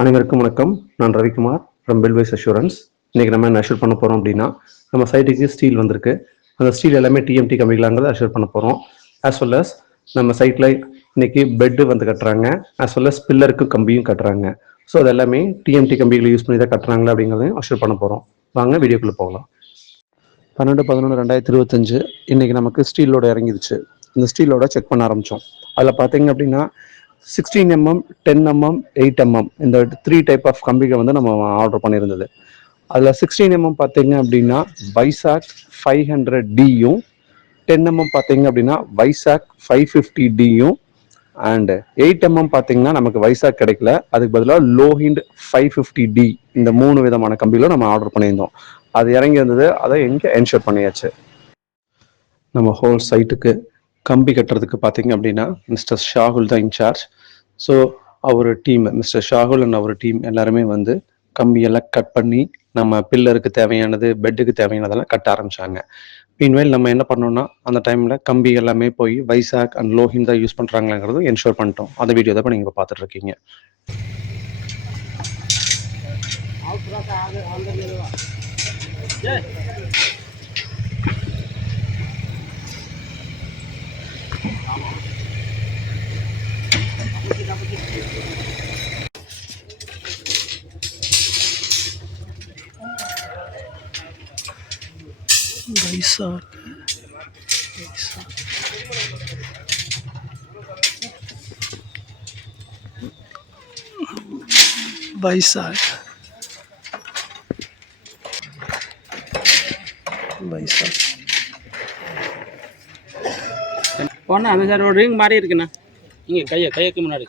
அனைவருக்கும் வணக்கம். நான் ரவிக்குமார் ஃப்ரம் பில்வைஸ் அஷூரன்ஸ். இன்றைக்கி நம்ம என்ன அஷூர் பண்ண போகிறோம் அப்படின்னா, நம்ம சைட்டுக்கு ஸ்டீல் வந்திருக்கு. அந்த ஸ்டீல் எல்லாமே டிஎம்டி கம்பிகளாங்கிறத அஷூர் பண்ண போகிறோம். ஆஸ் வெல் அஸ் நம்ம சைட்டில் இன்றைக்கி பெட்டு வந்து கட்டுறாங்க, ஆஸ் வெல் அஸ் பில்லருக்கு கம்பியும் கட்டுறாங்க. ஸோ அது எல்லாமே டிஎம்டி கம்பிகளை யூஸ் பண்ணி தான் கட்டுறாங்களா அப்படிங்கிறதையும் அஷூர் பண்ண போகிறோம். வாங்க வீடியோக்குள்ளே போகலாம். 12/11/2025 இன்றைக்கி நமக்கு ஸ்டீலோட இறங்கிடுச்சு. இந்த ஸ்டீலோட செக் பண்ண ஆரம்பித்தோம். அதில் பார்த்தீங்க அப்படின்னா 16 mm, 10 mm, 8 mm இந்த 3 டைப் ஆஃப் கம்பிகள் வந்து நம்ம ஆர்டர் பண்ணியிருந்தது. அதில் 16 mm பார்த்தீங்க அப்படின்னா வைசாக் 500Dயும், 10 mm பார்த்தீங்க அப்படின்னா வைசாக் 550Dயும், அண்ட் 8 mm பார்த்தீங்கன்னா நமக்கு வைசாக் கிடைக்கல, அதுக்கு பதிலாக லோஹிண்ட் 550D. இந்த 3 விதமான கம்பிகளும் நம்ம ஆர்டர் பண்ணியிருந்தோம். அது இறங்கி இருந்தது, அதை எங்கே என்ஷூர் பண்ணியாச்சு. நம்ம ஹோல் சைட்டுக்கு கம்பி கட்டுறதுக்கு பார்த்தீங்க அப்படின்னா மிஸ்டர் ஷாகுல் தான் இன்சார்ஜ். ஸோ அவர் டீம், மிஸ்டர் ஷாகுல் அண்ட் அவர் டீம் எல்லாருமே வந்து கம்பியெல்லாம் கட் பண்ணி நம்ம பில்லருக்கு தேவையானது, பெட்டுக்கு தேவையானதெல்லாம் கட்ட ஆரம்பிச்சாங்க. மீன்வேல் நம்ம என்ன பண்ணோம்னா, அந்த டைமில் கம்பி எல்லாமே போய் வைசாக் அண்ட் லோஹின் தான் யூஸ் பண்ணுறாங்கிறது என்ஷூர் பண்ணிட்டோம். அந்த வீடியோ தான் இப்போ நீங்கள் பார்த்துட்டு இருக்கீங்க. வைசாக் போனா அந்த சார் ஒரு ரிங் மாதிரி இருக்குண்ணா. இங்கே கையக்கு முன்னாடி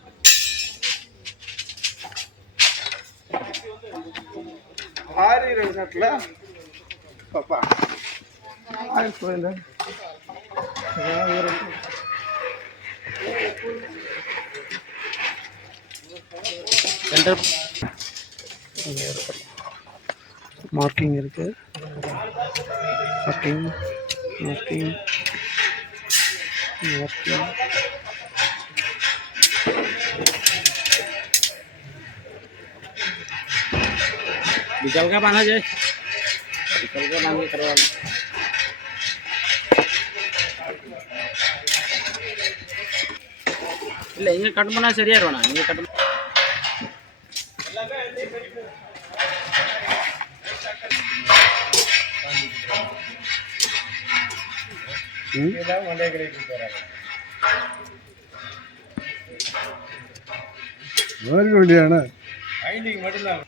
பாப்பா சென்டர் மார்க்கிங் இருக்கு. மார்க்கிங் மார்க்கிங் மார்க்கிங் निकल का बांधा जाए, निकल का बांध के करवा लो. ಇಲ್ಲ ಹಿಂಗೆ ಕಟ್ ಬಣ್ಣ ಸರಿಯಾಗಿ ಇರೋಣ. ಹಿಂಗೆ ಕಟ್ வேண்டியான மட்டும்தான்.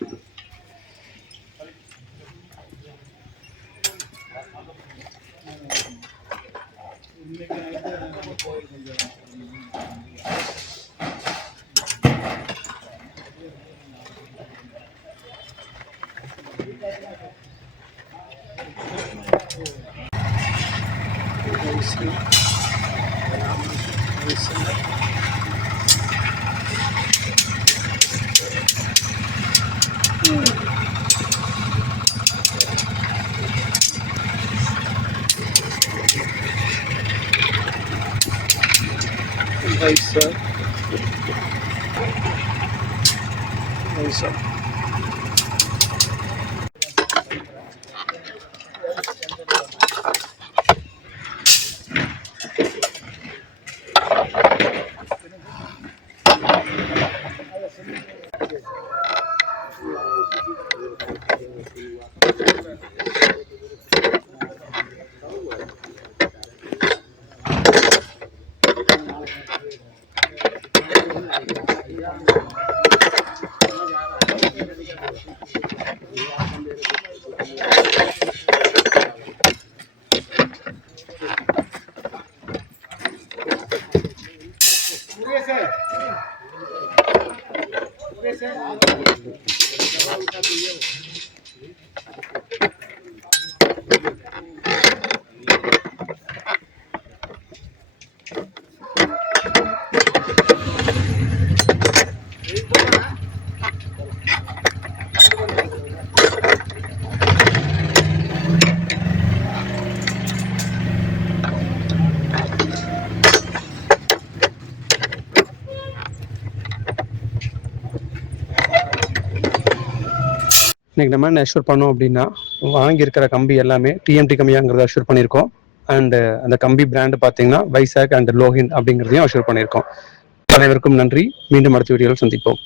வைசாக் இன்னைக்கு நம்ம என்ன அஷ்யூர் பண்ணோம் அப்படின்னா, வாங்கியிருக்கிற கம்பி எல்லாமே டிஎம்டி கம்பியாங்கிறத அஷ்யூர் பண்ணியிருக்கோம். அண்ட் அந்த கம்பி பிராண்டு பார்த்தீங்கன்னா வைசாக் அண்ட் லோஹின் அப்படிங்கிறதையும் அஷ்யூர் பண்ணியிருக்கோம். அனைவருக்கும் நன்றி. மீண்டும் அடுத்த வீடியோவில் சந்திப்போம்.